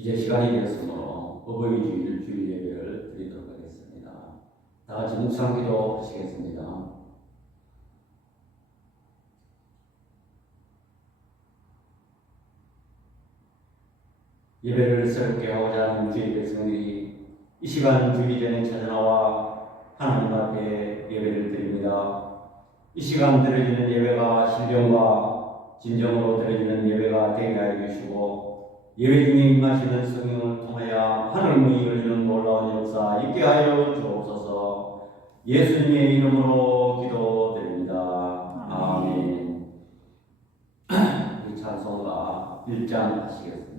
이제 시간이 되었으므로 어버이주일 주일 예배를 드리도록 하겠습니다. 다 같이 묵상기도 하시겠습니다. 예배를 새롭게 하고자 하는 주의 백성들이 이 시간 주일전에 찾아나와 하나님 앞에 예배를 드립니다. 이 시간 드려지는 예배가 신령과 진정으로 드려지는 예배가 되게 하여 주시고 예배 중에 임하시는 성령을 통하여 하늘 문이 열리는 놀라운 역사 있게 하여 주옵소서. 예수님의 이름으로 기도드립니다. 아멘. 이 찬송가 1장 하시겠습니다.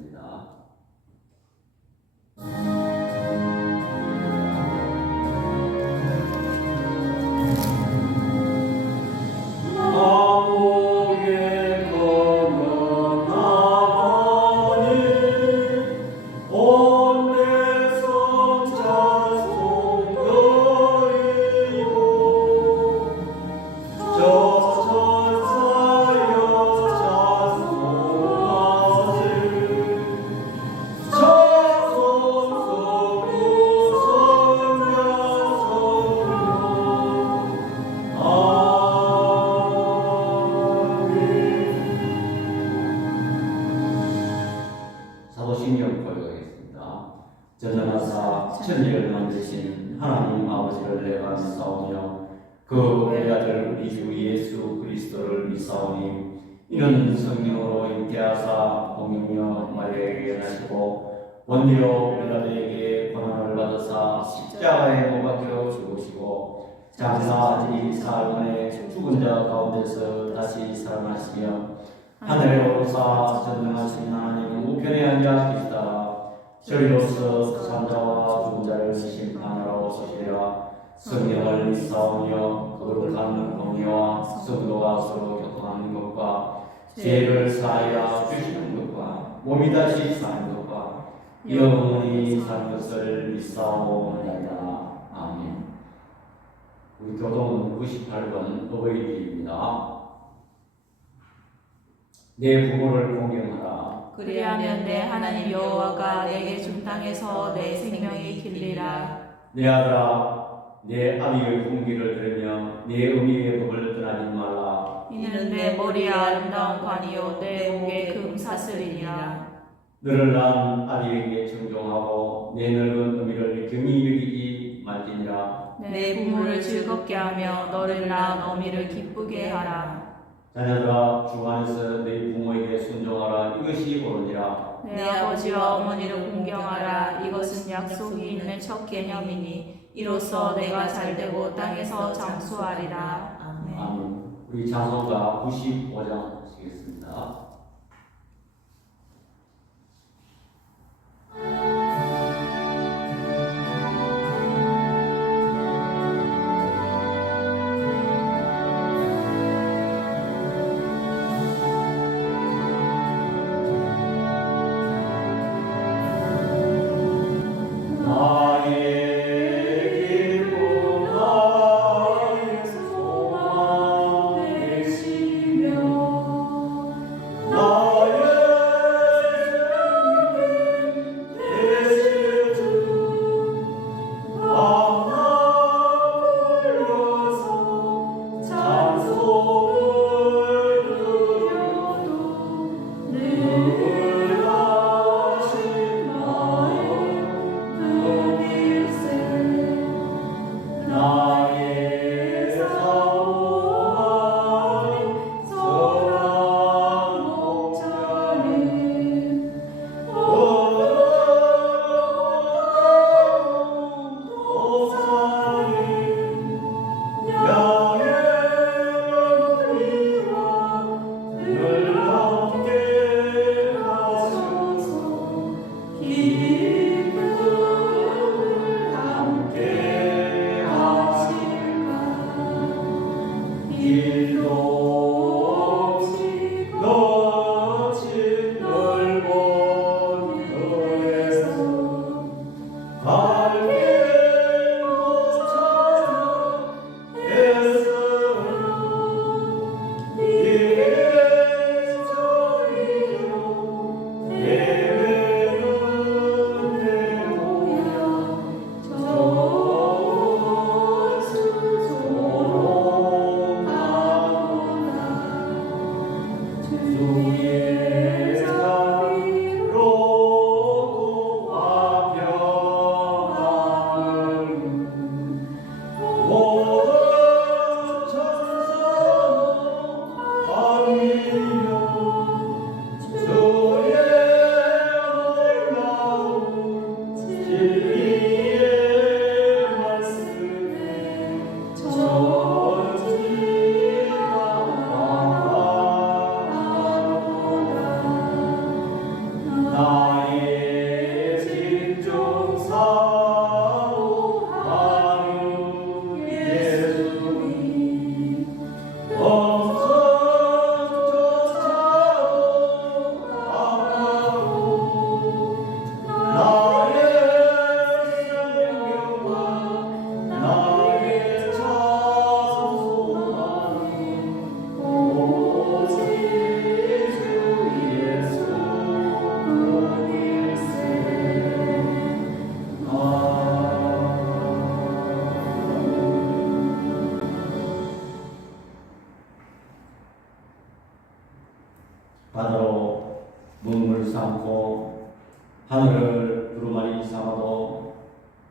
사도신경 고백하겠습니다. 전능하사 천지를 만드신 하나님 아버지를 내가 믿사오며 그 외아들 우리 주 예수 그리스도를 믿사오니 이는 성령으로 잉태하사 동육녀 마리아에게 나시고 본디오 빌라도에게 고난을 받으사 십자가에 못 박혀 죽으시고 장사하지 사흘 만에 죽은 자 가운데서 다시 살아나시며 하늘에 오르사 전능하신 하나님 우편에 앉아 계시다. 저리로서 산자와 죽은 자를 심판하러 오시리라. 성령을 믿사오며 거룩한 공의와 성도가 서로 교통하는 것과 죄를 사하여 주시는 것과 몸이 다시 사는 것과 영원히 사는 것을 믿사오나이다. 아멘. 우리 교동은 98번 어버이주일입니다. 내 부모를 공경하라. 그리하면 내 하나님 여호와가 내게 준 땅에서 내 생명이 길리라. 내 아들아, 내 아비의 공기를 들으며 내 어미의 법을 떠나지 말라. 이는 내 머리에 아름다운 관이요 내 목에 금사슬이니라. 너를 낳은 아비에게 청종하고 내 늙은 어미를 경히 여기지 말지니라. 내 부모를 즐겁게 하며 너를 낳은 어미를 기쁘게 하라. 자녀들아, 주 안에서 네 부모에게 순종하라. 이것이 옳으니라. 내 아버지와 어머니를 공경하라. 이것은 약속이 있는 첫 개념이니 이로써 내가 잘되고 땅에서 장수하리라. 아멘. 아멘. 우리 찬송가 95장 하시겠습니다. 나의 생명과 나의 찬송하는 오직 주 예수 뿐일세. 바다로 눈물 삼고 하늘을 두루마리 삼아도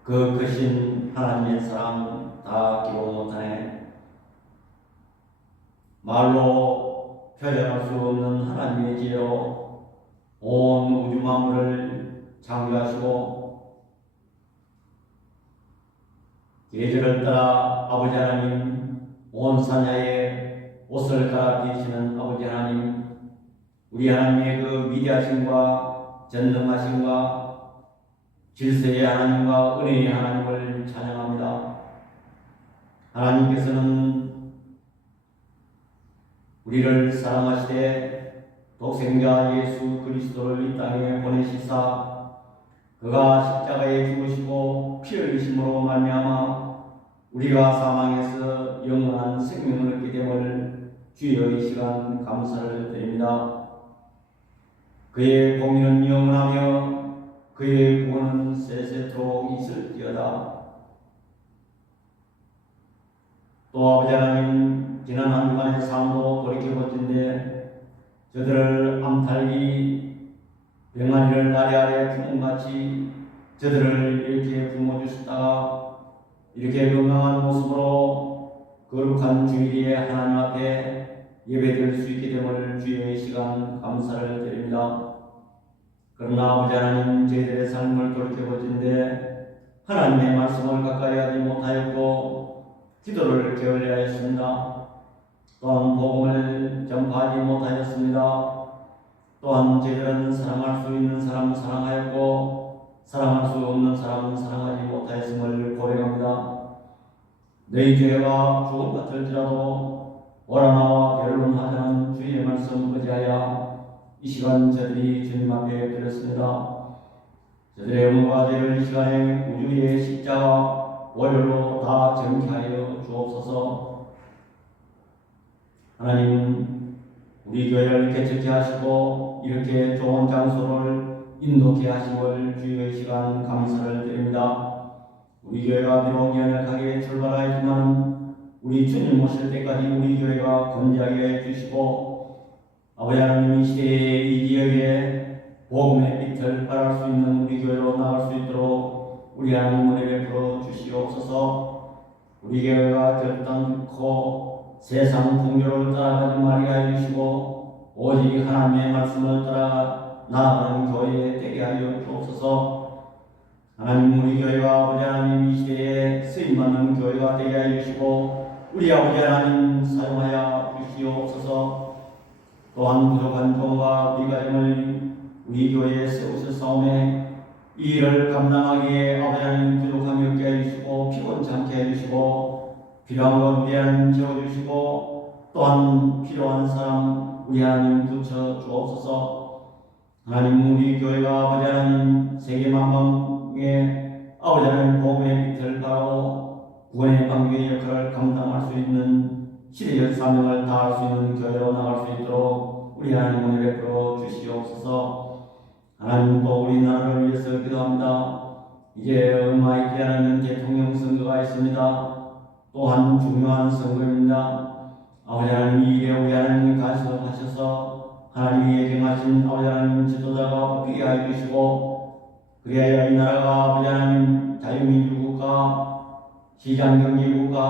그 크신 하나님의 사랑 다 기록 못하네. 말로 표현할 수 없는 하나님의 지혜로 온 우주 만물을 창조하시고 계절을 따라 아버지 하나님 온 사냐에 옷을 갈아입히시는 아버지 하나님, 우리 하나님의 그 위대하심과 전능하심과 질서의 하나님과 은혜의 하나님을 찬양합니다. 하나님께서는 우리를 사랑하시되 독생자 예수 그리스도를 이 땅에 보내시사 그가 십자가에 죽으시고 피 흘리심으로 말미암아 우리가 사망에서 영원한 생명을 얻게 됨을 주여 이 시간 감사를 드립니다. 그의 공의는 영원하며 그의 구원은 세세토록 있을지어다. 또 아버지 하나님, 지난 한 주간의 삶도 돌이켜보진데 저들을 암탈기 병아리를 아래아래 품은같이 저들을 이렇게 품어주시다가 이렇게 건강한 모습으로 거룩한 주일에 하나님 앞에 예배드릴 수 있게 됨을 주의 시간 감사를 드립니다. 그러나 아버지 하나님, 저희들의 삶을 돌이켜보진데 하나님의 말씀을 가까이 하지 못하였고 기도를 게을리하였습니다. 또한 복음을 전파하지 못하였습니다. 또한 저희들은 사랑할 수 있는 사람은 사랑하였고 사랑할 수 없는 사람은 사랑하지 못하였음을 고백합니다. 너희 죄가 죽음 같을지라도 오라 나와 변론하자는 주의 말씀 의지하여 이 시간 저들이 주님 앞에 드렸습니다. 저들의 영과 죄를 이 시간에 우주의 십자가 월요로 다 정케하여 주옵소서. 하나님, 우리 교회를 개척케 하시고 이렇게 좋은 장소를 인도케 하심을 주의 시간 감사를 드립니다. 우리 교회가 비록 연약하게 출발하였지만 우리 주님 오실 때까지 우리 교회가 건재하게 해주시고 아버지 하나님, 이 시대에 이 지역에 복음의 빛을 발할 수 있는 우리 교회로 나갈 수 있도록 우리 하나님 은혜 베풀어 주시옵소서. 우리 교회가 결단코 세상 풍요를 따라가지 말게 해주시고 오직 하나님의 말씀을 따라 나아가는 교회 되게 하여 주옵소서. 하나님, 우리 교회가 아버지 하나님 이 시대에 쓰임받는 교회가 되게 하여 주시고 우리 아버지 하나님 사용하여 주시옵소서. 또한 부족한 종과 우리 가정을 우리 교회에 세우셨사오매 이 일을 감당하기에 아버지 하나님 부족함이 없게 해주시고 피곤치 않게 해주시고 필요한 것 우리 하나님 채워주시고 또한 필요한 사람 우리 하나님 붙여 주옵소서. 하나님, 우리 교회가 아버지 하나님 세계만방에 아버지 하나님 복음의 빛을 발하고 구원의 방주의 역할을 감당할 수 있는 시대적 사명을 다할 수 있는 교회로 나갈 수 있도록 우리 하나님 은혜 베풀어 주시옵소서. 하나님, 또 우리나라를 위해서 기도합니다. 이제 얼마 있지 않은 대통령 선거가 있습니다. 또한 중요한 선거입니다. 아버지 하나님, 이 일에 우리 하나님 간섭하셔서 하나님이 예정하신 아버지 하나님 지도자가 뽑히게 하여 주시고 그리하여 이 나라가 아버지 하나님 자유민주국가, 시장경제국가,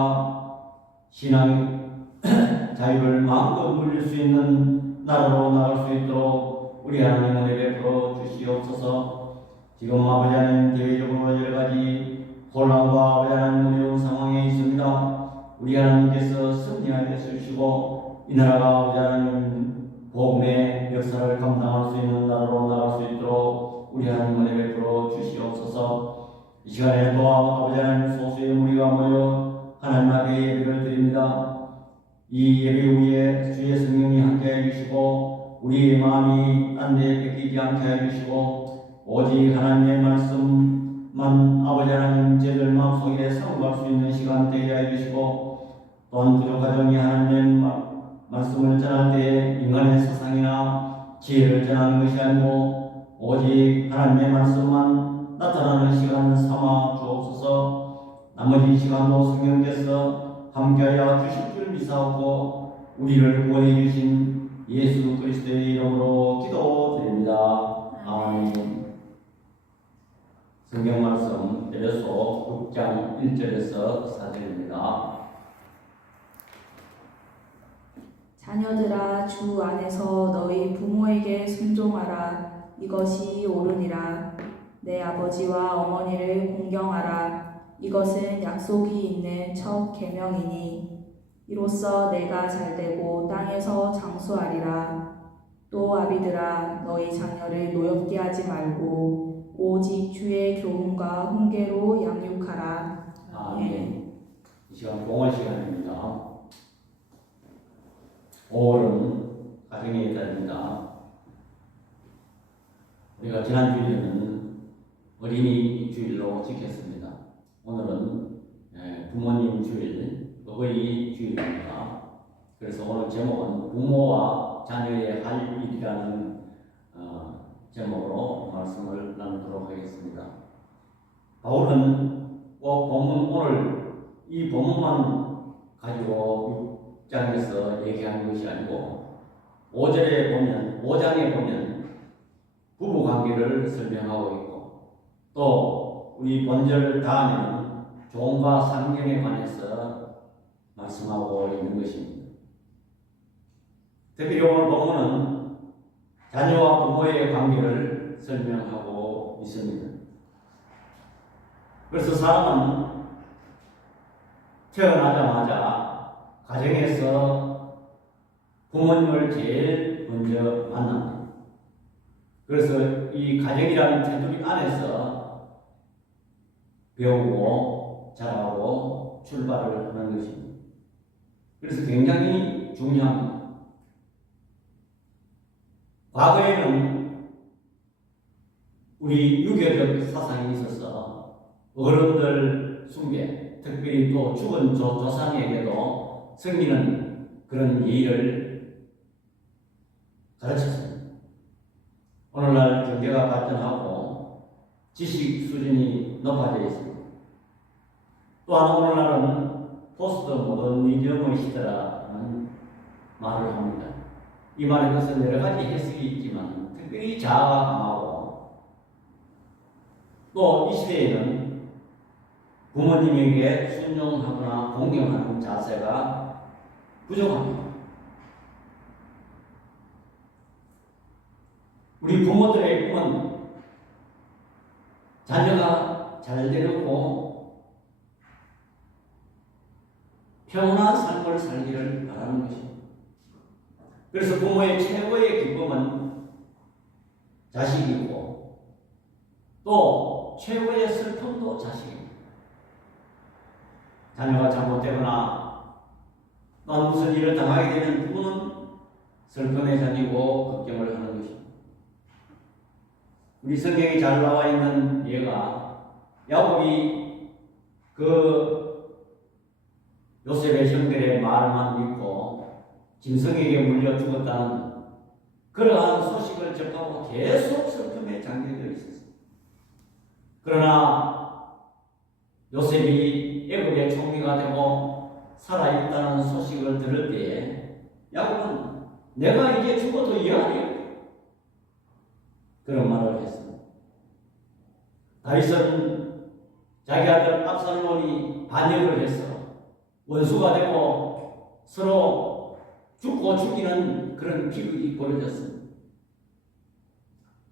신앙 자유를 마음껏 누릴 수 있는 나라로 나갈 수 있도록 우리 하나님 은혜 베풀어 주시옵소서. 지금 아버지 하나님 대외적으로 여러 가지 혼란과 아버지 하나님 어려운 상황에 있습니다. 우리 하나님께서 승리하게 해주시고 이 나라가 아버지 하나님 복음의 역사를 감당할 수 있는 나라로 나갈 수 있도록 우리 하나님 은혜 베풀어 주시옵소서. 이 시간에 또 아버지 하나님 소수의 무리가 모여 하나님 앞에 예배를 드립니다. 이 예배 후에 주의 성령이 함께 해주시고 우리의 마음이 딴 데 뺏기지 않게 해주시고 오직 하나님의 말씀만 아버지 하나님 제들 마음속에 사용할 수 있는 시간 되게 해주시고, 또한 부족하더니 하나님의 말씀을 전할 때에 인간의 세상이나 지혜를 전하는 것이 아니고 오직 하나님의 말씀만 나타나는 시간 삼아 주옵소서. 나머지 시간도 성령께서 함께하여 주실 줄 믿사옵고 우리를 구원해 주신 예수 그리스도의 이름으로 기도드립니다. 아멘. 성경 말씀 에베소 6장 1절에서 4절입니다. 자녀들아 주 안에서 너희 부모에게 순종하라. 이것이 옳으니라. 내 아버지와 어머니를 공경하라. 이것은 약속이 있는 첫 계명이니 이로써 내가 잘되고 땅에서 장수하리라. 또 아비들아 너희 자녀를 노엽게 하지 말고 오직 주의 교훈과 훈계로 양육하라. 아멘. 이 시간 봉헌 시간입니다. 5월은 가정의 달입니다. 우리가 지난 주일에는 어린이 주일로 지켰습니다. 오늘은 부모님 주일, 어버이 주일입니다. 그래서 오늘 제목은 부모와 자녀의 할 일이라는 제목으로 말씀을 나누도록 하겠습니다. 바울은 오늘 이 본문만 가지고 6장에서 얘기하는 것이 아니고 5장에 보면 부부 관계를 설명하고 있고, 또 우리 본절 다음에는 종과 상경에 관해서 말씀하고 있는 것입니다. 특별히 오늘 본문은 자녀와 부모의 관계를 설명하고 있습니다. 그래서 사람은 태어나자마자 가정에서 부모님을 제일 먼저 만납니다. 그래서 이 가정이라는 테두리 안에서 배우고 자라고 출발을 하는 것입니다. 그래서 굉장히 중요합니다. 과거에는 우리 유교적 사상이 있어서 어른들 숭배, 특별히 또 죽은 조상에게도 섬기는 그런 예의를 가르쳤습니다. 오늘날 경제가 발전하고 지식 수준이 높아져 있습니다. 또한 오늘날은 포스트 모더니즘의 시대라는 말을 합니다. 이 말의 뜻은 여러 가지 해석이 있지만 특별히 자아가 강하고, 또 이 시대에는 부모님에게 순종하거나 공경하는 자세가 부족합니다. 우리 부모들의 꿈은 자녀가 잘 되고 평온한 삶을 살기를 바라는 것입니다. 그래서 부모의 최고의 기쁨은 자식이고, 또 최고의 슬픔도 자식입니다. 자녀가 잘못되거나 또는 무슨 일을 당하게 되면 부모는 슬픔해져지고 걱정을 하는 것입니다. 우리 성경에 잘 나와 있는 예가 야곱이 요셉의 형들의 말만 믿고 짐승에게 물려 죽었다는 그러한 소식을 접하고 계속 슬픔에 잠겨져 있었습니다. 그러나 요셉이 애굽의 총리가 되고 살아있다는 소식을 들을 때에 야곱은 내가 이제 죽어도 이해하리요, 그런 말을 했습니다. 다윗은 자기 아들 압살롬이 반역을 해서 원수가 되고 서로 죽고 죽이는 그런 비극이 벌어졌습니다.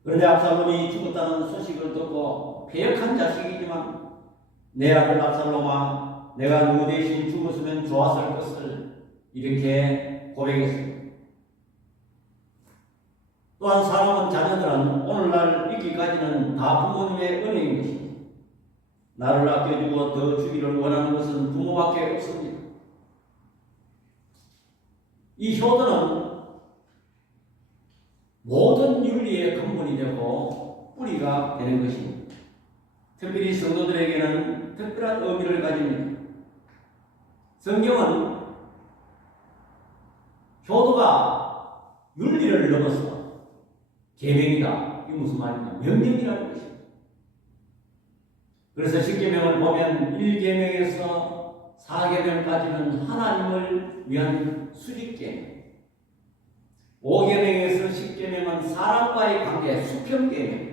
그런데 압살롬이 죽었다는 소식을 듣고 패역한 자식이지만 내 아들 압살롬아, 내가 누구 대신 죽었으면 좋았을 것을 이렇게 고백했습니다. 또한 사랑하는 자녀들은 오늘날 있기까지는 다 부모님의 은혜인 것입니다. 나를 아껴주고 더 주기를 원하는 것은 부모밖에 없습니다. 이 효도는 모든 윤리의 근본이 되고 뿌리가 되는 것입니다. 특별히 성도들에게는 특별한 의미를 가집니다. 성경은 효도가 윤리를 넘어서 계명이다. 이게 무슨 말입니까? 명령이라는 것입니다. 그래서 10계명을 보면 1계명에서 4계명까지는 하나님을 위한 수직계명, 5계명에서 10계명은 사람과의 관계, 수평계명,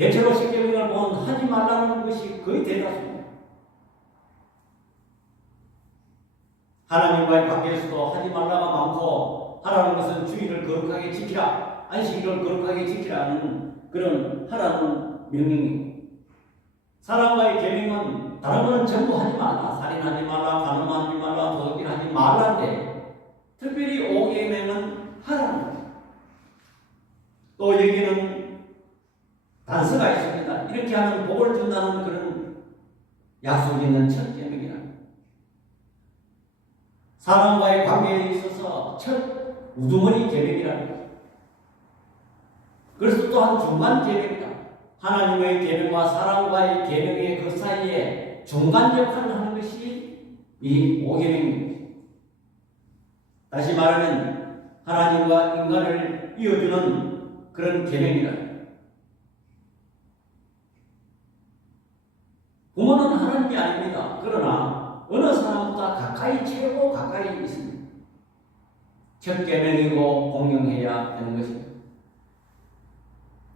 대체로 10계명을 보면 하지 말라는 것이 거의 대다수입니다. 하나님과의 관계에서도 하지 말라가 많고, 하라는 것은 주의를 거룩하게 지키라, 안식일을 거룩하게 지키라는 그런 하라는 명령입니다. 사람과의 계명은 다른 거는 전부 하지 말라, 살인하지 말라, 간음하지 말라, 도둑질하지 말라인데 특별히 5계명은 하라는 거예요. 또 여기는 단서가 있습니다. 이렇게 하면 복을 준다는 그런 약속이 있는 첫 계명이라. 사람과의 관계에 있어서 첫 우두머리 계명이라는 거예요. 그래서 또한 중간 계명이다. 하나님의 계명과 사람과의 계명의 그 사이에 중간 역할을 하는 것이 이 5계명입니다. 다시 말하면 하나님과 인간을 이어주는 그런 계명이다. 부모는 하나님이 아닙니다. 그러나 어느 사람보다 가까이, 최고 가까이 있습니다. 첫 계명이고 공경해야 되는 것입니다.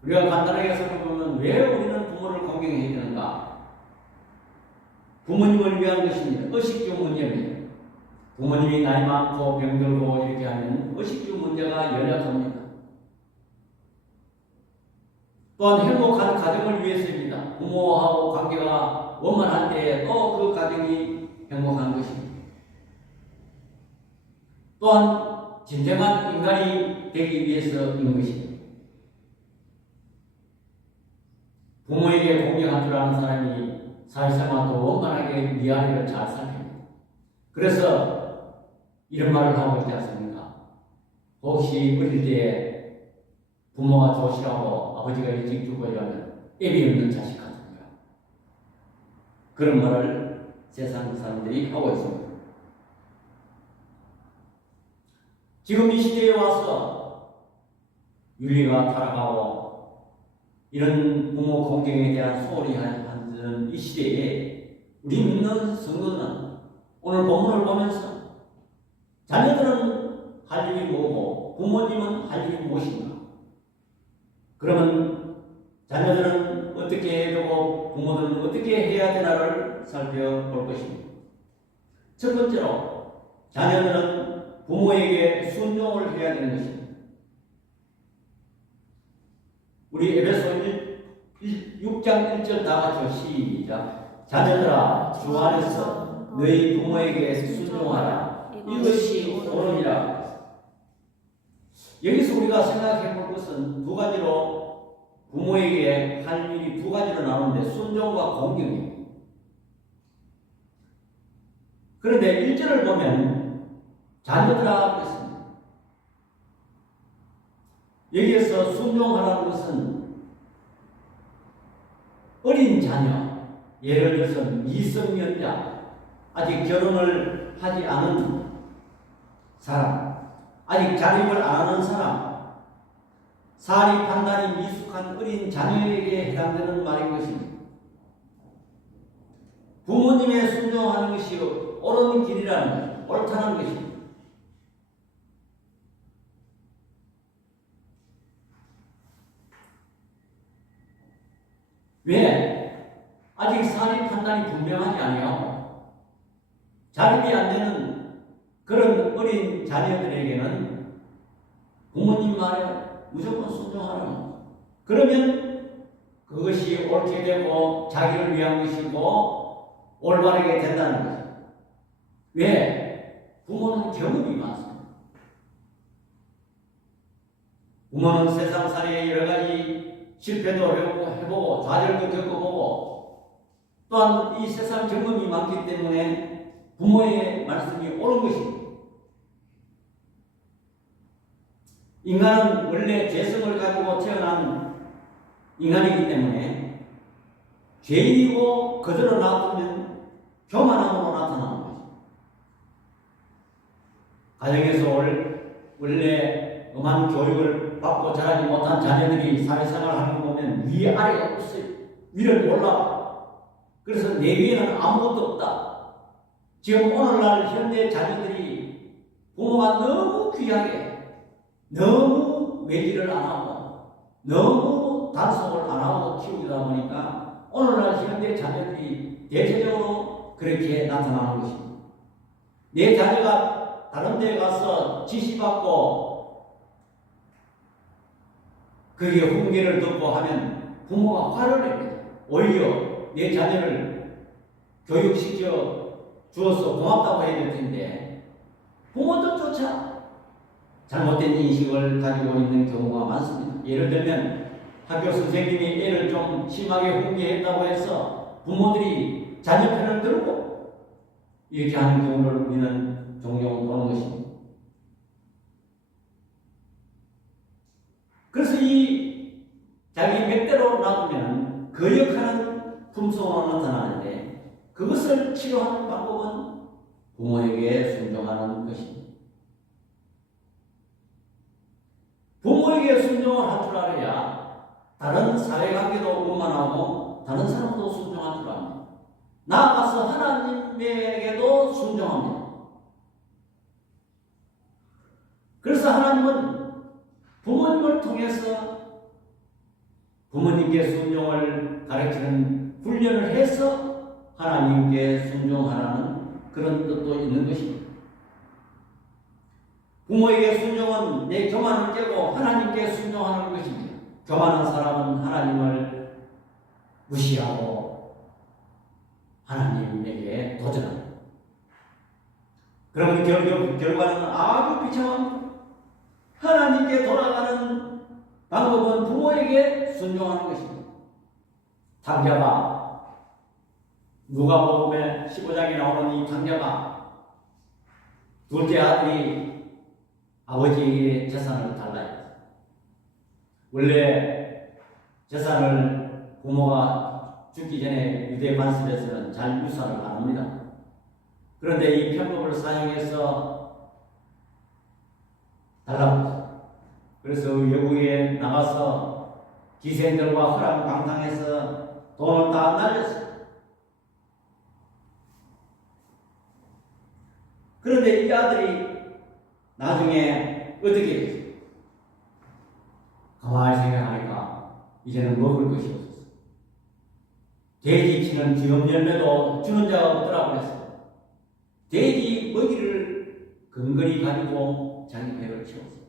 우리가 간단하게 살펴보면 왜 우리는 부모를 공경해야 되는가? 부모님을 위한 것입니다. 의식주 문제입니다. 부모님이 나이 많고 병들고 이렇게 하면 의식주 문제가 연약합니다. 또한 행복한 가정을 위해서입니다. 부모하고 관계가 원만할 때 또 그 가정이 행복한 것입니다. 또한 진정한 인간이 되기 위해서인 것입니다. 부모에게 공경할 줄 아는 사람이 사회생활도 원만하게 위아래를 잘 살핍니다. 그래서 이런 말을 하고 있지 않습니까? 혹시 어릴 때 부모가 좋으시라고 아버지가 일찍 죽어야면 애비 없는 자식 같은 거야. 그런 말을 세상 사람들이 하고 있습니다. 지금 이 시대에 와서 윤리가 타락하고 이런 부모 공경에 대한 소홀히 하는 이 시대에 우리 믿는 성도는 오늘 본문을 보면서 자녀들은 할 일이 뭐고 부모님은 할 일이 무엇인가? 그러면 자녀들은 어떻게 해야 되고 부모들은 어떻게 해야 되나를 살펴볼 것입니다. 첫 번째로 자녀들은 부모에게 순종을 해야 되는 것입니다. 우리 에베소 6장 1절 다 같이요. 시작. 자녀들아 주 안에서 너희 부모에게 순종하라. 이것이 옳으니라. 여기서 우리가 생각해 볼 것은 두 가지로 부모에게 할 일이 두 가지로 나오는데 순종과 공경입니다. 그런데 1절을 보면 자녀들아 그랬습니다. 여기에서 순종하라는 것은 어린 자녀, 예를 들어서 미성년자, 아직 결혼을 하지 않은 사람, 아직 자립을 안 하는 사람, 사리 판단이 미숙한 어린 자녀에게 해당되는 말인 것입니다. 부모님의 순종하는 것이 옳은 길이라는 것입니다. 옳다는 것입니다. 왜? 아직 사리 판단이 분명하지 아니하고 자립이 안 되는 그런 어린 자녀들에게는 부모님 말에 무조건 순종하라는. 그러면 그것이 옳게 되고 자기를 위한 것이고 올바르게 된다는 거죠. 왜? 부모는 경험이 많습니다. 부모는 세상살이의 여러 가지 실패도 해보고 좌절도 겪어보고 또한 이 세상 경험이 많기 때문에 부모의 말씀이 옳은 것입니다. 인간은 원래 죄성을 가지고 태어난 인간이기 때문에 죄인이고 그대로 놔두면 교만함으로 나타나는 거죠. 가정에서 원래 엄한 교육을 받고 자라지 못한 자녀들이 사회생활을 하는 거 보면 위아래가 없어요. 위를 몰라. 그래서 내 위에는 아무것도 없다. 지금 오늘날 현대 자녀들이 부모가 너무 귀하게, 너무 매질을 안 하고, 너무 단속을 안 하고 키우다 보니까 오늘날 현대 자녀들이 대체적으로 그렇게 나타나는 것입니다. 내 자녀가 다른 데 가서 지시받고 그게 훈계를 듣고 하면 부모가 화를 냅니다. 오히려 내 자녀를 교육시켜 주어서 고맙다고 해야 될 텐데 부모들조차 잘못된 인식을 가지고 있는 경우가 많습니다. 예를 들면 학교 선생님이 애를 좀 심하게 훈계했다고 해서 부모들이 자녀 편을 들고 이렇게 하는 경우를 우리는 종종 보는 것입니다. 그래서 이 자기 맥대로 놔두면 거역하는 품성으로 나타나는데 그것을 치료하는 방법은 부모에게 순종하는 것입니다. 부모에게 순종을 할 줄 알아야 다른 사회관계도 원만하고 다른 사람도 순종할 줄 압니다. 나아가서 하나님에게도 순종합니다. 그래서 하나님은 부모님을 통해서 부모님께 순종을 가르치는 훈련을 해서 하나님께 순종하라는 그런 뜻도 있는 것입니다. 부모에게 순종은 내 교만을 깨고 하나님께 순종하는 것입니다. 교만한 사람은 하나님을 무시하고 하나님에게 도전합니다. 그러면 결과는 아주 비참합니다. 하나님께 돌아가는 방법은 부모에게 순종하는 것입니다. 탕자가 누가복음에 15장에 나오는 이 탕자가 둘째 아들이 아버지에게 재산을 달라요. 원래 재산을 부모가 죽기 전에 유대 관습에서는 잘 유산을 안 합니다. 그런데 이 편법을 사용해서 달라붙어요. 그래서 외국에 나가서 기생들과 허랑방탕해서 돈을 다 날렸어요. 그런데 이 아들이 나중에 어떻게 됐어요? 가만히 생각하니까 이제는 먹을 것이 없었어요. 돼지 치는 기업 열매도 주는 자가 없더라고 그랬어요. 돼지 먹이를 근거리 가지고 자기 배를 채웠어요.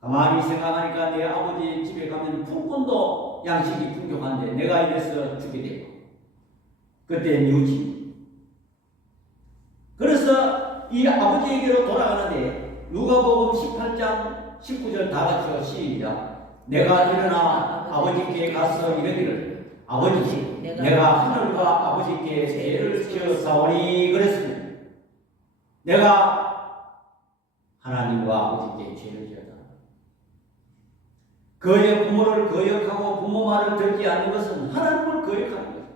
가만히 생각하니까 내 아버지 집에 가면 풀꾼도 양식이 풍족한데 내가 이래서 죽게 되고 그때 뉘우칩니다. 그래서 이 아버지에게로 돌아가는데 누가복음 18장 19절 다 같이요. 시작. 내가 일어나 아버지께 가서 이르기를 아버지 내가 하늘과 아버지께 죄를 지어 사오니 그랬습니다. 내가 하나님과 아버지께 죄를 지었다. 그의 부모를 거역하고 부모 말을 듣지 않는 것은 하나님을 거역하는 것입니다.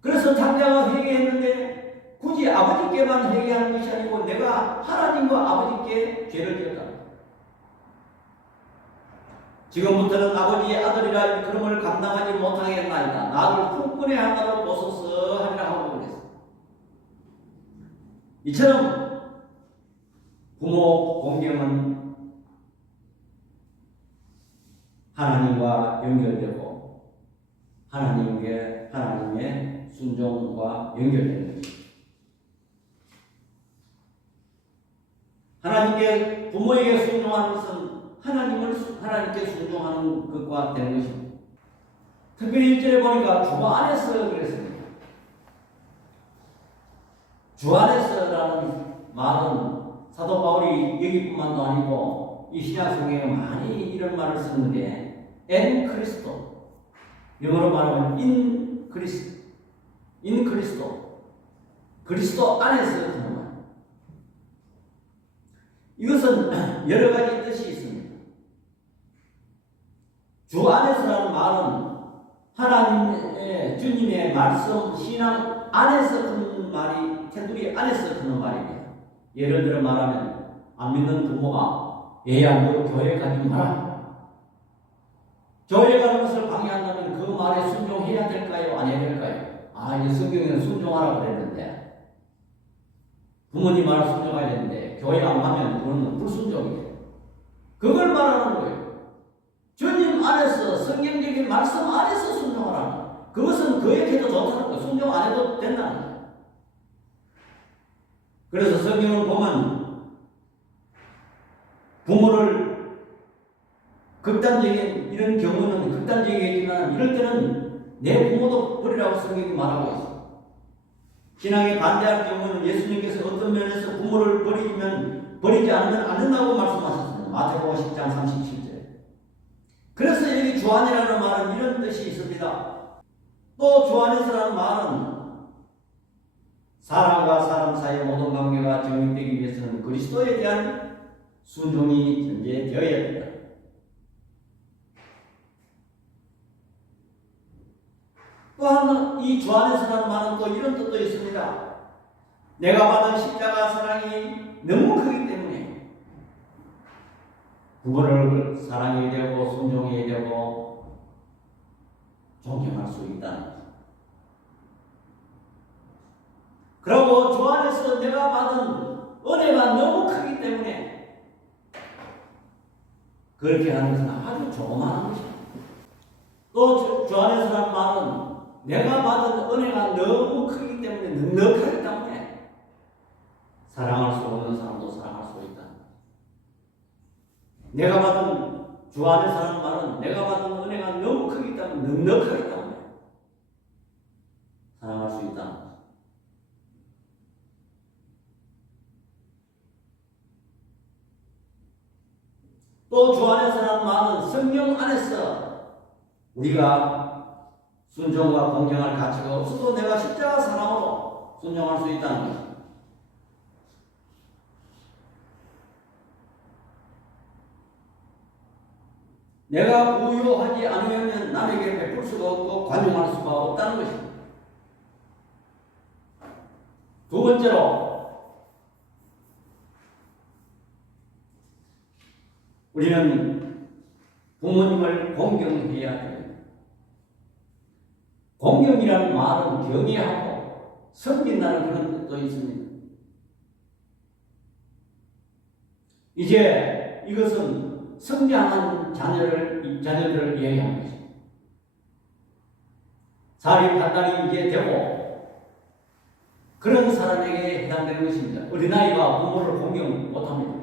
그래서 탕자가 회개했는데 굳이 아버지께만 회개하는 것이 아니고 내가 하나님과 아버지께 죄를 지었다. 지금부터는 아버지의 아들이라 그름을 감당하지 못하겠나이다. 나를 품꾼의 하나로 보소서 하리라 하고 그랬습니다. 이처럼 부모 공경은 하나님과 연결되고 하나님의 순종과 연결되는 것입니다. 하나님께 부모에게 순종하는 것은 하나님께 순종하는 것과 되는 것입니다. 특별히 1절에 보니까 주 안에서 그랬습니다. 주 안에서라는 말은 사도 바울이 여기뿐만도 아니고 이 신약성경에 많이 이런 말을 쓰는데 in 그리스도, 영어로 말하면 in 그리스도, 그리스도 안에서 하는 말. 이것은 여러 가지 뜻이 있습니다. 주 안에서라는 말은 하나님의 주님의 말씀 신앙 안에서 그런 말이 테두리 안에서 그런 말입니다. 예를 들어 말하면 안 믿는 부모가 얘야 너 교회 가지 마라. 교회 가는 것을 방해한다면 그 말에 순종해야 될까요? 안 해야 될까요? 이 성경에는 순종하라고 그랬는데 부모님 말을 순종해야 되는데 교회 안 가면 그거는 불순종이에요. 그걸 말하는 거예요. 주님 안에서 성경적인 말씀 안에서 순종하라. 그것은 그에게도 좋다는 거예요. 순종 안 해도 된다는 거예요. 그래서 성경을 보면 부모를 극단적인 이런 경우는 극단적이겠지만 이럴 때는 내 부모도 버리라고 성경이 말하고 있어요. 신앙에 반대할 경우는 예수님께서 어떤 면에서 부모를 버리지 않으면 안 된다고 말씀하셨습니다. 마태복음 10장 37절. 그래서 여기 주 안이라는 말은 이런 뜻이 있습니다. 또 주 안에서라는 말은 사람과 사람 사이의 모든 관계가 정립되기 위해서는 그리스도에 대한 순종이 전제되어야 된다. 또한 이 주 안에서라는 말은 또 이런 뜻도 있습니다. 내가 받은 십자가 사랑이 너무 크기 때문에 부모를 사랑해야 되고 순종해야 되고 존경할 수 있다. 그리고 주 안에서 내가 받은 은혜가 너무 크기 때문에 그렇게 하는 것은 아주 조그마한 것입니다. 또 주 안에서라는 말은 내가 받은 은혜가 너무 크기 때문에 넉넉하기 때문에 사랑할 수 없는 사람도 사랑할 수 있다. 내가 받은 주 안에서라는 말은 내가 받은 은혜가 너무 크기 때문에 넉넉하기 때문에 사랑할 수 있다. 또 주 안에서라는 말은 성령 안에서 우리가 순종과 공경할 가치가 없어도 내가 십자가 사랑으로 순종할 수 있다는 것입니다. 내가 부유하지 않으면 남에게 베풀 수가 없고 관용할 수가 없다는 것입니다. 두 번째로 우리는 부모님을 공경해야 됩니다. 공경이라는 말은 경외하고 섬긴다는 그런 뜻도 있습니다. 이제 이것은 성장한 자녀들을 이야기하는 것입니다. 살이 단단히 이제 되고 그런 사람에게 해당되는 것입니다. 어린아이가 부모를 공경 못합니다.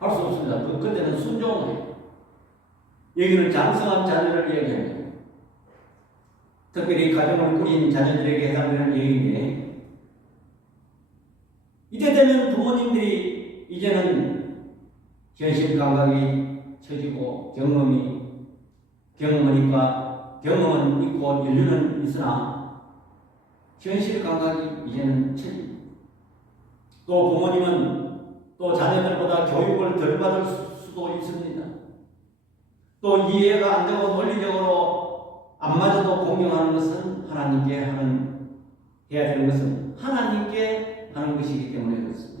할 수 없습니다. 그때는 순종이에요. 여기는 장성한 자녀를 이야기합니다. 특별히 가정을 꾸린 자녀들에게 해당되는 얘기인데 이때 되면 부모님들이 이제는 현실 감각이 처지고 경험은 있고 연륜은 있으나 현실 감각이 이제는 처집니다. 또 부모님은 또 자녀들보다 교육을 덜 받을 수도 있습니다. 또 이해가 안 되고 논리적으로 안 맞아도 공경하는 것은 하나님께 해야 되는 것은 하나님께 하는 것이기 때문에 그렇습니다.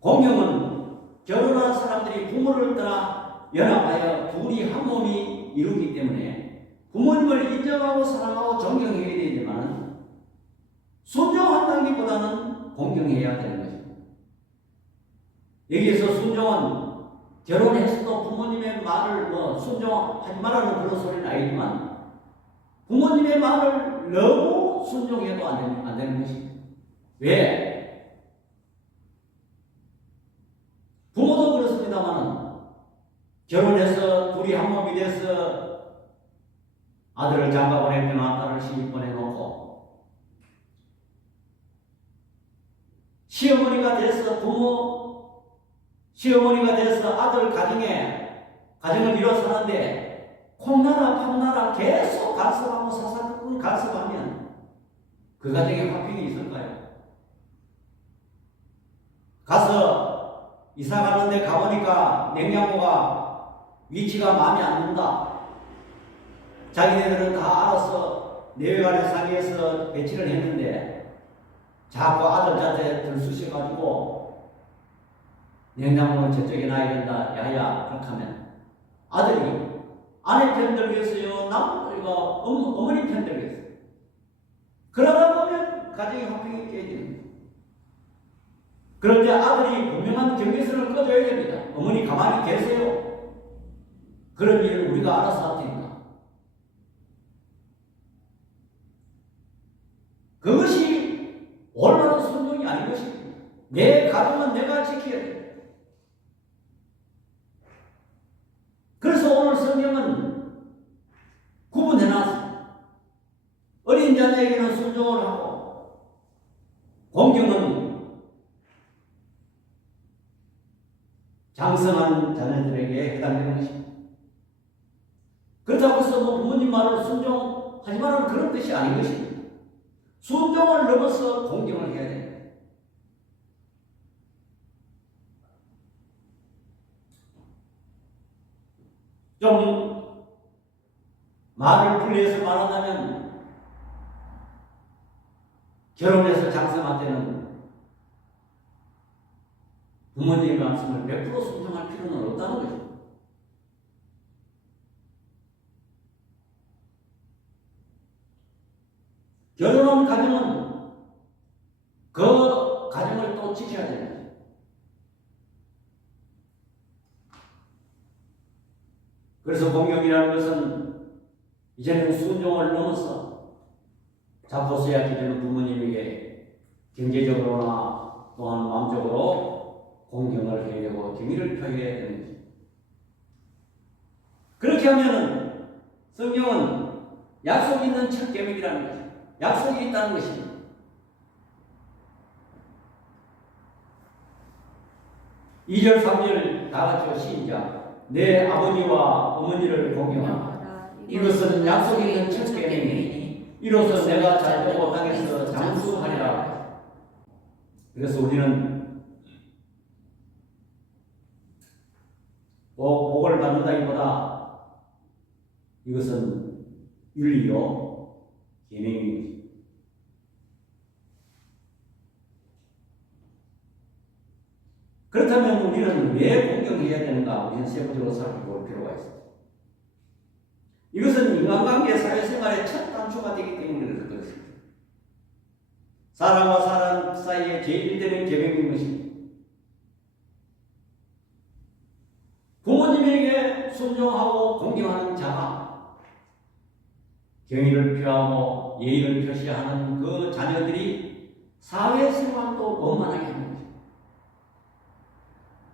공경은 결혼한 사람들이 부모를 떠나 연합하여 둘이 한 몸이 이루기 때문에 부모님을 인정하고 사랑하고 존경해야 되지만 순종한다기보다는 공경해야 되는 것입니다. 여기에서 순종은 결혼해서도 부모님의 말을 순종하지 말라는 그런 소리는 아니지만 부모님의 말을 너무 순종해도 안 되는 것입니다. 왜? 부모도 그렇습니다만 결혼해서 둘이 한 몸이 돼서 아들을 장가 보냈거나 딸을 시집 보내놓고 시어머니가 돼서 시어머니가 돼서 아들 가정을 이뤄 사는데 콩나라 팥나라 계속 간섭하고 사사건건 간섭하면 그 가정에 화평이 있을까요? 가서 이사 가는데 가보니까 냉장고가 위치가 마음에 안 든다. 자기네들은 다 알아서 내외관의 상의해서 배치를 했는데 자꾸 아들한테 들쑤셔가지고 냉장고를 저쪽에 놔야 된다. 야야 그렇게 하면 아들이 아내 편 들겠어요? 어머니 편 들겠어요? 그러다 보면 가정의 화평이 깨지는 거예요. 그럴 때 아들이 분명한 경계선을 꺼줘야 됩니다. 어머니 가만히 계세요. 그런 일을 우리가 알아서 할 테니까. 그것이 올바른 순종이 아닌 것입니다. 내 가정은 내가 지켜야 돼요. 그래서 오늘 성경은 구분해놨습니다. 어린 자녀에게는 순종을 하고 공경은 장성한 자녀들에게 해당되는 것입니다. 그렇다고 해서 부모님 말을 순종하지 말라는 그런 뜻이 아닌 것입니다. 순종을 넘어서 공경을 해야 됩니다. 좀 말을 분리해서 말한다면 결혼해서 장성할 때는 부모님의 말씀을 100% 순종할 필요는 없다는 거죠. 결혼한 가정은 그 가정을 또 지켜야 되는 거죠. 그래서 공경이라는 것은 이제는 순종을 넘어서 자포서야 기르는 부모님에게 경제적으로나 또한 마음적으로 공경을 해야 되고 경의를 표해야 되는 거죠. 그렇게 하면은 성경은 약속이 있는 첫 계명이라는 거죠. 약속이 있다는 것입니다. (2절) (3절) 다 같이요. 시작. 내 아버지와 어머니를 공경하라. 이것은 약속이 있는 첫 계명이니 이로써 내가 잘되고 땅에서 장수하리라. 그래서 우리는 복을 받는다기보다 이것은 윤리요 계명입니다. 그렇다면 우리는 왜 공경해야 되는가? 우리는 세부적으로 살펴볼 필요가 있습니다. 이것은 인간관계 사회생활의 첫 단초가 되기 때문에 그렇습니다. 사람과 사람 사이에 제1되는 계명인 것입니다. 부모님에게 순종하고 공경하는 자가 경의를 표하고 예의를 표시하는 그 자녀들이 사회생활도 원만하게 합니다.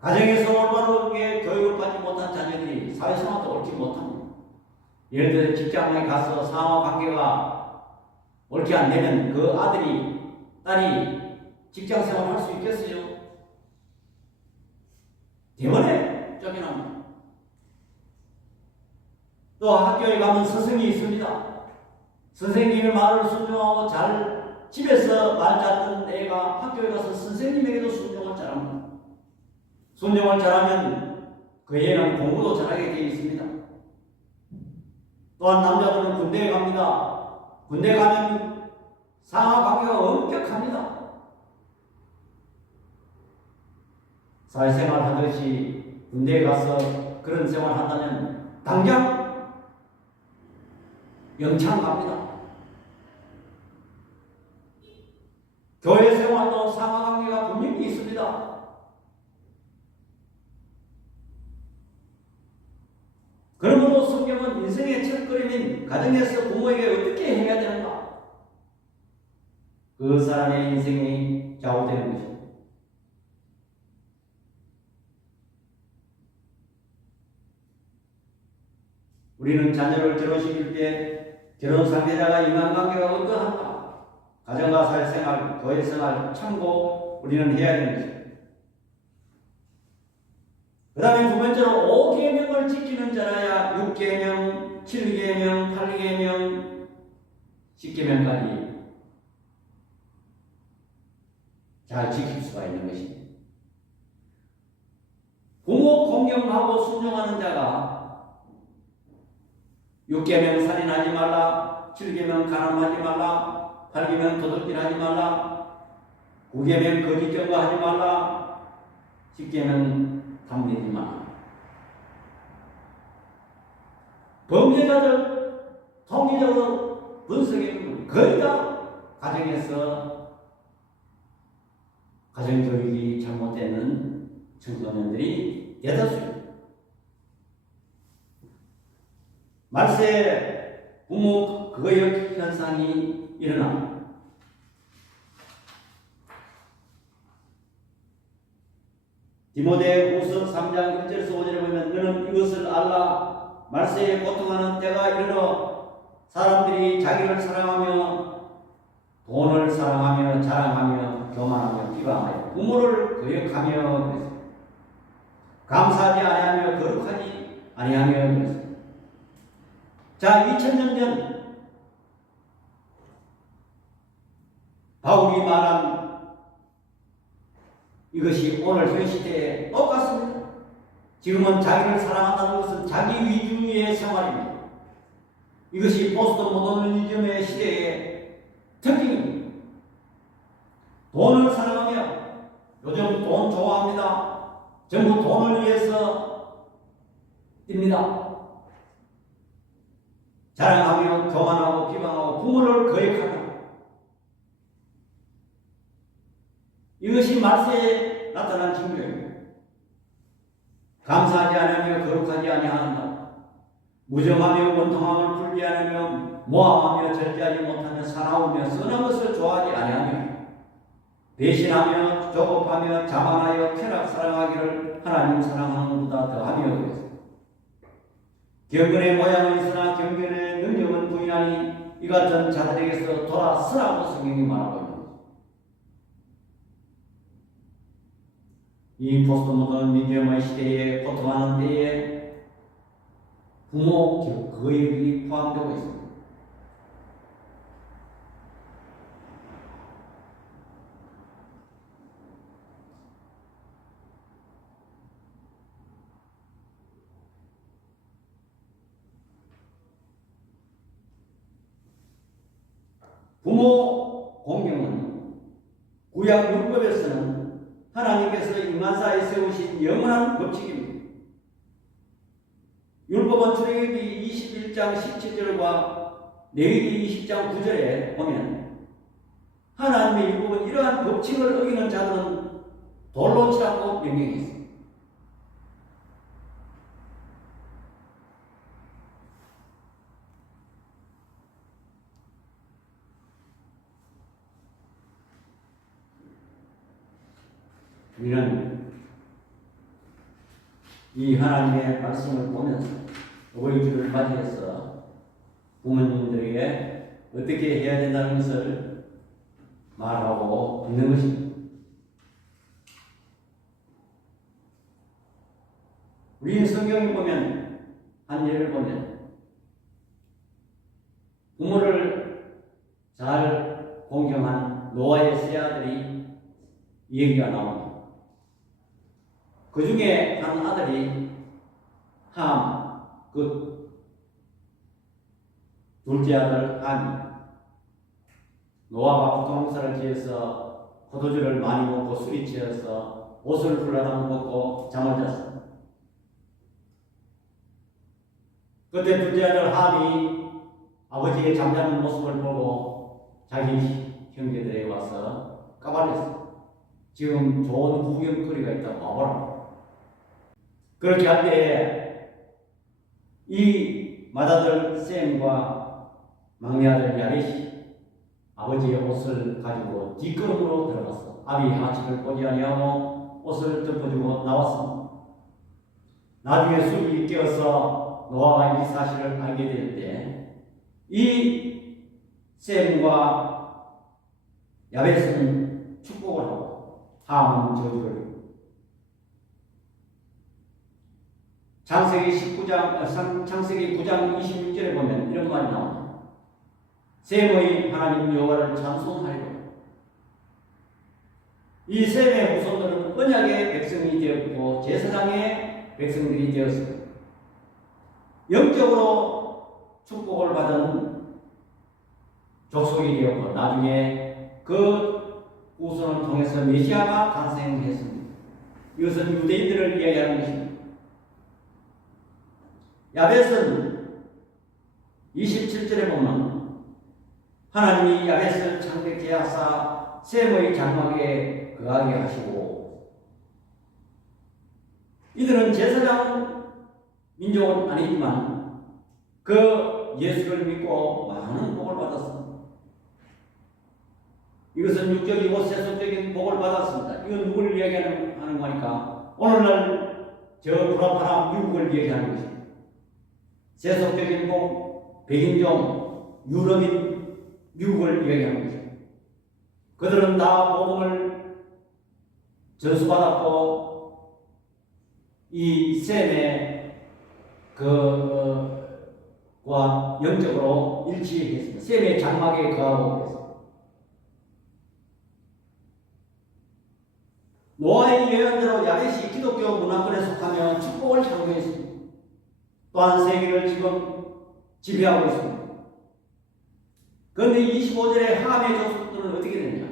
가정에서 올바르게 교육을 받지 못한 자녀들이 사회생활도 옳지 못합니다. 예를 들어 직장에 가서 상하관계가 옳게 안 되면 그 아들이, 딸이 직장생활을 할 수 있겠어요? 대번에 쫓겨납니다. 또 학교에 가면 스승이 있습니다. 선생님의 말을 순종하고 집에서 말 잘 듣는 애가 학교에 가서 선생님에게도 순종을 잘합니다. 순종을 잘하면 그 애는 공부도 잘하게 되어 있습니다. 또한 남자들은 군대에 갑니다. 군대 가면 상하관계가 엄격합니다. 사회생활 하듯이 군대에 가서 그런 생활 한다면 당장 영창 갑니다. 교회 생활도 상하관계가 분명히 있습니다. 그러므로 성경은 인생의 첫걸음인 가정에서 부모에게 어떻게 해야 되는가? 그 사람의 인생이 좌우되는 것입니다. 우리는 자녀를 결혼시킬 때 결혼 상대자가 인간관계가 어떠한가? 가정과 사회생활, 교회생활 참고 우리는 해야 되는 것입니다. 그 다음에 두 번째로 5계명을 지키는 자라야 6계명, 7계명, 8계명, 10계명까지 잘 지킬 수가 있는 것입니다. 부모 공경하고 순종하는 자가 6계명 살인하지 말라, 7계명 간음하지 말라, 8계명 도둑질하지 말라, 9계명 거짓 증거하지 말라, 10계명 탐내지 말라. 범죄자들 통계적으로 분석해보면 거의 다 가정에서 가정교육이 잘못되는 청소년들이 대다수입니다. 말세 부모 그거역 현상이 일어납니다. 디모데후서 3장 1절에서 5절에 보면 너는 이것을 알라. 말세에 고통하는 때가 이르러 사람들이 자기를 사랑하며 돈을 사랑하며 자랑하며 교만하며 비방하여 부모를 거역하며 그랬습니다. 감사하지 아니하며 거룩하지 아니하며 그랬습니다. 자, 2000년 전 바울이 말한 이것이 오늘 현 시대에 똑같습니다. 지금은 자기를 사랑한다는 것은 자기 위주의 생활입니다. 이것이 포스트 모더니즘의 시대의 특징입니다. 돈을 사랑하며 요즘 돈 좋아합니다. 전부 돈을 위해서 뜁니다. 자랑하며 교만하고 비방하고 부모를 거역하며 이것이 말세에 나타난 징조입니다. 감사하지 않으며 거룩하지 아니한다. 무정하며 원통함을 풀지 않으며 모함하며 절제하지 못하며 사나우며 선한 것을 좋아하지 아니하며 배신하며 조급하며 자만하여 쾌락 사랑하기를 하나님 사랑하는 것보다 더하며 그랬습니다. 경건의 모양은 있으나 경건의 능력은 부인하니 이 같은 자들에게서 돌아서라고 성경이 말하고 있습니다. 이 포스트 모더니즘의 시대에 고통하는 때에 부모 거역이 포함되고 있습니다. 부모 공경은 구약 율법에서는 하나님께서 인간사에 세우신 영원한 법칙입니다. 율법은 출애굽기 21장 17절과 레위기 20장 9절에 보면 하나님의 율법은 이러한 법칙을 어기는 자들은 돌로 치라고 명령했습니다. 우리는 이 하나님의 말씀을 보면서 어버이주를 맞이해서 부모님들에게 어떻게 해야 된다는 것을 말하고 있는 것입니다. 우리 성경을 보면 한 예를 보면 부모를 잘 공경한 노아의 세 아들이 얘기가 나옵니다. 그 중에 한 아들이 함, 둘째 아들 함이 노아가 부동산을 지어서 포도주를 많이 먹고 술이 취해서 옷을 훌라당 먹고 잠을 잤습니다. 그때 둘째 아들 함이 아버지의 잠자는 모습을 보고 자기 형제들에게 와서 까발렸습니다. 지금 좋은 구경거리가 있다고 와보라. 그렇게 할 때에 이 맏아들 셈과 막내 아들 야벳이 아버지의 옷을 가지고 뒷걸음으로 들어갔어. 아비 하치를 보지 아니하고 옷을 덮어주고 나왔습니다. 나중에 술이 깨어서 노아가 이 사실을 알게 될 때 이 셈과 야벳은 축복을 하고 함은 저주를 창세기 9장 26절에 보면 이런 말이 나옵니다. 셈의 하나님 여호와를 찬송하리라. 이 셈의 후손들은 언약의 백성이 되었고 제사장의 백성들이 되었습니다. 영적으로 축복을 받은 족속이 되었고 나중에 그 후손을 통해서 메시아가 탄생했습니다. 이것은 유대인들을 이야기하는 것입니다. 야벳은 27절에 보면 하나님이 야벳을 창백케 하사 셈의 장막에 거하게 하시고, 이들은 제사장 민족은 아니지만 그 예수를 믿고 많은 복을 받았습니다. 이것은 육적이고 세속적인 복을 받았습니다. 이건 누굴 이야기하는 거니까 오늘날 저 불합하나 미국을 얘기하는 것입니다. 세속적인 복, 백인종, 유럽인 미국을 이야기하는 것입니다. 그들은 다 복음을 전수받았고 이 셈의 과 영적으로 일치했습니다. 셈의 장막에 거하고 있습니다. 노아의 예언대로 야벳이 기독교 문화권에 속하며 축복을 창조했습니다. 또한 세계를 지금 지배하고 있습니다. 그런데 25절에 함의 조속들은 어떻게 되냐?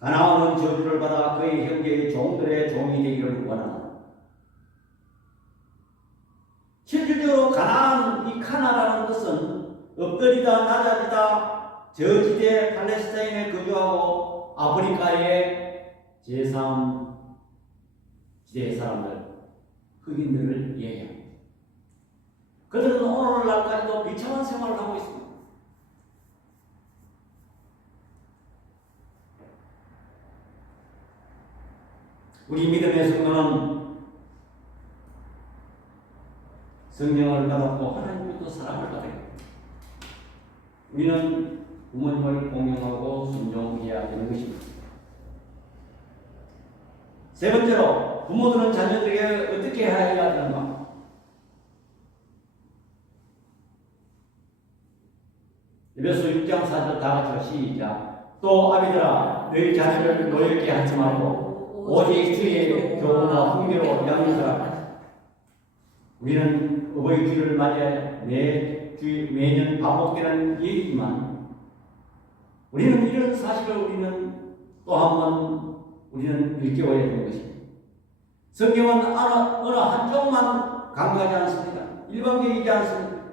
가나안은 저주를 받아 그의 형제의 종들의 종이 되기를 원한다. 실질적으로 가나안, 이 카나라는 것은 엎드리다 낮아지다 저지대 팔레스타인에 거주하고 아프리카의 제3지대의 사람들, 흑인들을 이야기합니다. 그들은 오늘날까지도 비참한 생활을 하고 있습니다. 우리 믿음의 성도는 성령을 받았고 하나님부터 사랑을 받아야 합니다. 우리는 부모님을 공경하고 순종해야 되는 것입니다. 세 번째로, 부모들은 자녀들에게 어떻게 해야 하는가? 에베소 6장 4절 다 같이 시작. 또 아비들아, 너희 자녀를 노엽게 하지 말고 오직 주의 교훈과 훈계로 양육하라. 우리는 어버이 주를 맞이해 매년 반복되는 얘기지만 우리는 이런 사실을 우리는 또 한 번 일깨워야 되는 것입니다. 성경은 어느 한쪽만 강조하지 않습니다. 일반적이지 않습니다.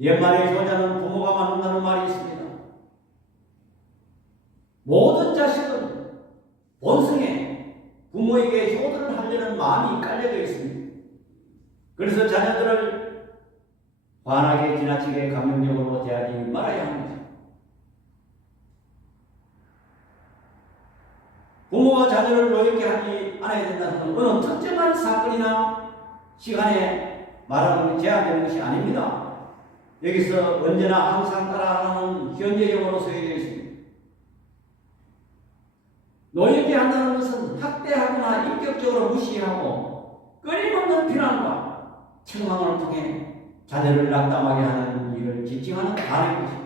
옛말의 효자는 부모가 만든다는 말이 있습니다. 모든 자식은 본성에 부모에게 효도를 하려는 마음이 깔려져 있습니다. 그래서 자녀들을 환하게 지나치게 감정적으로 대하지 말아야 합니다. 부모가 자녀를 노엽게 하지 않아야 된다는 것은 어느 특정한 사건이나 시간에 말하는 제한되는 것이 아닙니다. 여기서 언제나 항상 따라하는 현재형으로 쓰여져 있습니다. 노엽게 한다는 것은 학대하거나 인격적으로 무시하고 끊임없는 비난과 책망을 통해 자녀를 낙담하게 하는 일을 지칭하는 단어인 것입니다.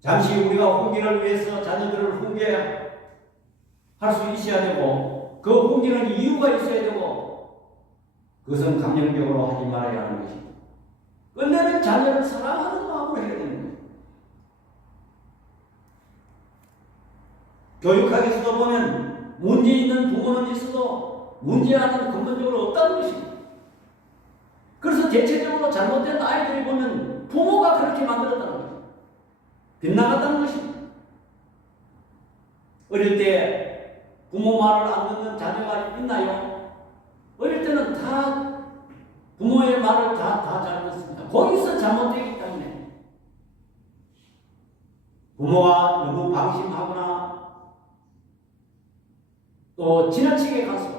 잠시 우리가 훈계를 위해서 자녀들을 훈계할 수 있어야 되고, 그 훈계는 이유가 있어야 되고, 그것은 감정적으로 하지 말아야 하는 것입니다. 끝내는 자녀를 사랑하는 마음으로 해야 되는 것입니다. 교육학에서도 보면 문제 있는 부모는 있어도 문제하는 근본적으로 없다는 것입니다. 그래서 대체적으로 잘못된 아이들이 보면 부모가 그렇게 만들었다는 것입니다. 빗나갔다는 것입니다. 어릴 때 부모 말을 안 듣는 자녀가 있나요? 어릴 때는 다 부모의 말을 다 잘 듣습니다. 거기서 잘못되기 때문에 부모가 너무 방심하거나 또 지나치게 가서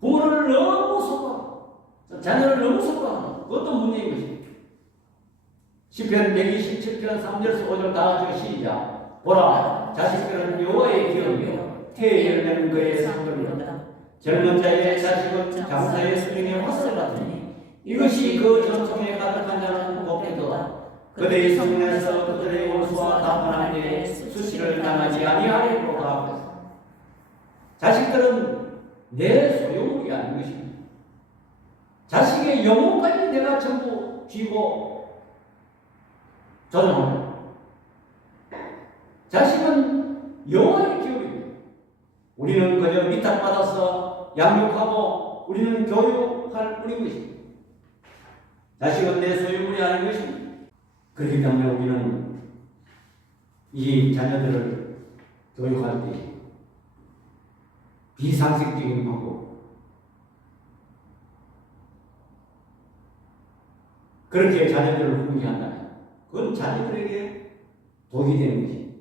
부모를 너무 속아, 자녀를 너무 속아하는 그것도 문제인 것입니다. 시편 127편 3절에서 5절 다 같이 시작. 보라, 자식들은 여호와의 기업이요 태의 열매는 그의 상급이로다. 젊은 자의 자식은 장사의 스님의 화살 같으니 이것이 그 전통에 가득한 자는 복되도다. 그들이 성내에서 그들의 원수와 다분할 때 수치를 당하지 아니하리로다. 자식들은 내 소유물이 아닌 것입니다. 자식의 영혼까지 내가 전부 쥐고 존중합니다. 자식은 여호와의 기업입니다. 우리는 그저 위탁받아서 양육하고 우리는 교육할 뿐인 것입니다. 자식은 내 소유물이 아닌 것입니다. 그렇기 때문에 우리는 이 자녀들을 교육할 때 비상식적인 방법, 그렇게 자녀들을 훈계한다면 그건 자녀들에게 독이 되는 것입니다.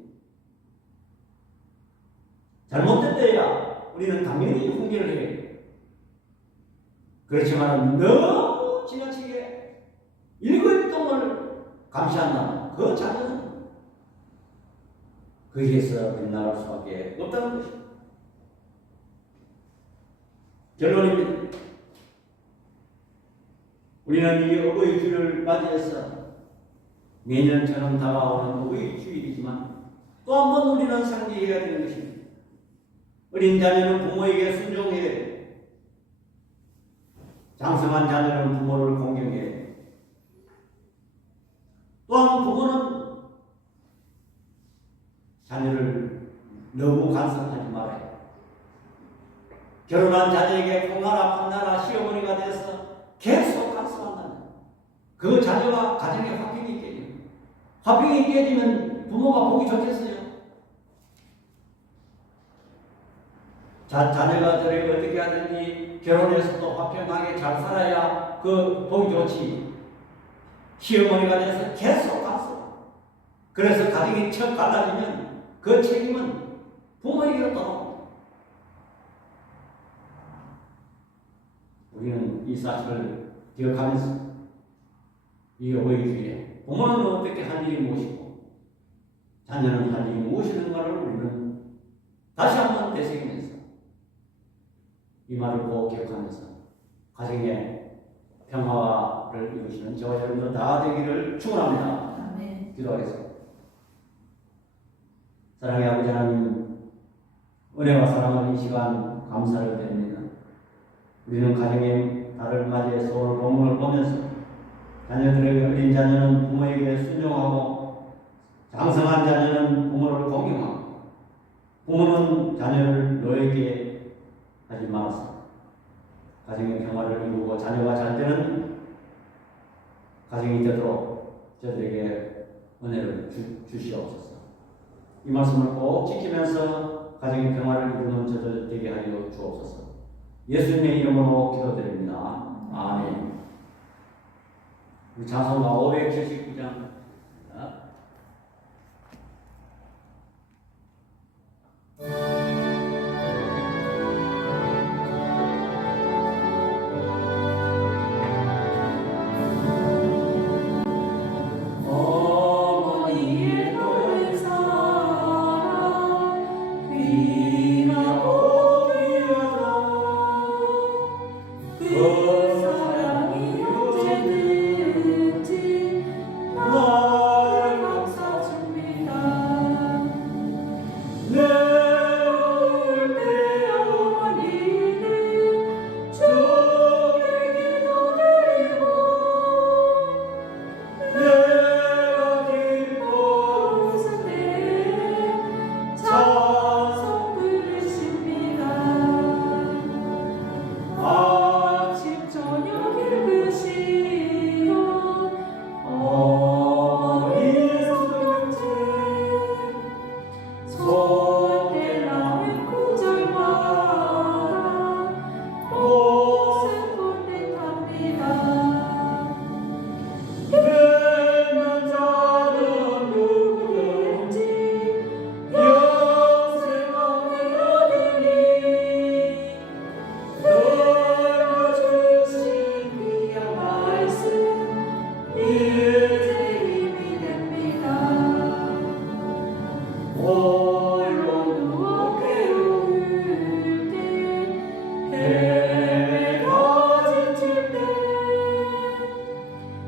잘못됐다야 우리는 당연히 훈계를 해요. 그렇지만 너무 지나치게 일거일동을 감시한다면 그 자녀는 거기에서 빗나갈 수밖에 없다는 것입니다. 결론입니다. 우리는 이 어버이 주일을 맞이해서 매년처럼 다가오는 어버이 주일이지만 또 한 번 우리는 상기해야 되는 것입니다. 어린 자녀는 부모에게 순종해, 장성한 자녀는 부모를 공경해. 또한 부모는 자녀를 너무 간섭하지 말아요. 결혼한 자녀에게 공하라 판나라 시어머니가 돼서 계속 간섭한다면 그 자녀와 가정의 화평이 깨집니다. 화평이 깨지면 부모가 보기 좋겠어요? 자녀가 저를 어떻게 하든지 결혼해서도 화평하게 잘 살아야 그 보기 좋지. 시어머니가 돼서 계속 갔어. 그래서 가정이 척 갈라지면 그 책임은 부모에게로 돌아옵니다. 우리는 이 사실을 기억하면서 이 어버이 주일에 부모는 어떻게 할 일이 무엇이고 자녀는 할 일이 무엇인가를 우리는 다시 한번 되새기면서 이 말을 꼭 기억하면서 가정의 평화를 이루시는 저와 여러분들 다 되기를 축원합니다. 아멘. 기도하겠습니다. 사랑의 아버지 하나님, 은혜와 사랑을 이 시간 감사를 드립니다. 우리는 가정의 달을 맞이해서 오늘 본문을 보면서 자녀들에게 어린 자녀는 부모에게 순종하고 장성한 자녀는 부모를 공경하고 부모는 자녀를 너에게 하지 말았습니다. 가정의 평화를 이루고 자녀가 잘 되는 가정이 되도록 저들에게 은혜를 주시옵소서. 이 말씀을 꼭 지키면서 가정의 평화를 이루는 저들 되게 하여 주옵소서. 예수님의 이름으로 기도드립니다. 아멘. 우리 찬송가 579장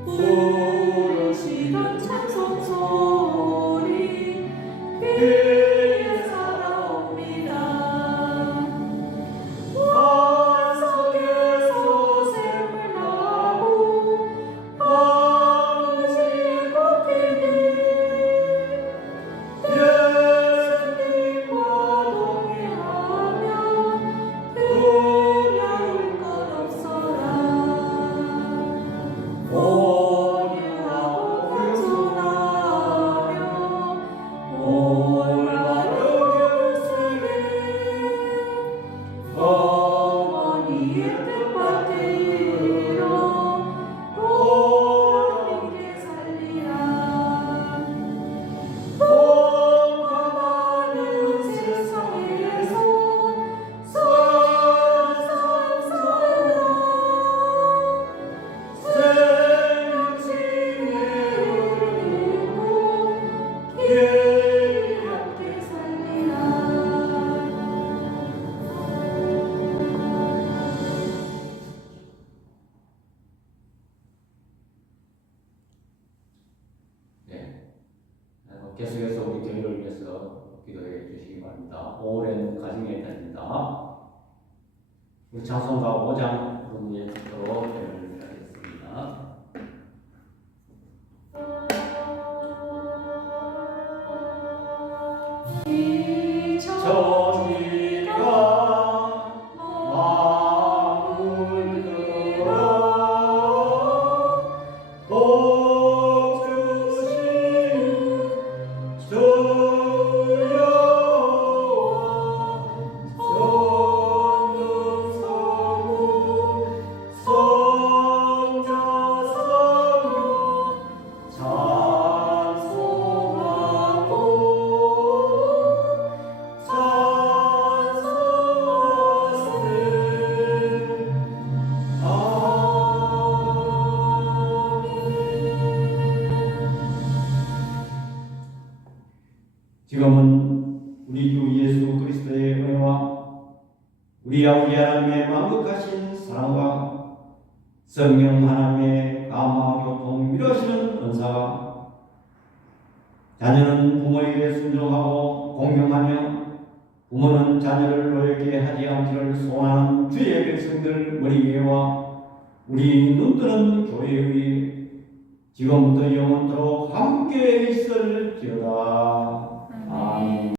부르시던 우리 찬송가 5장 부르는 연습으로 배를 하겠습니다. 저희가 마음을 들어 복주신 주여 전능성부 성자성유 찬송하고 지금은 우리 주 예수 그리스도의 은혜와 우리 아버지 하나님의 만극하신 사랑과 성령 하나님의 감화 교통 위로하시는 은사가 자녀는 부모에게 순종하고 공경하며 부모는 자녀를 노엽게 하지 않기를 소원하는 주의 백성들 머리 위에와 우리 눈뜨는 교회 위에 지금부터 영원토록 함께 있을지어다. 아멘.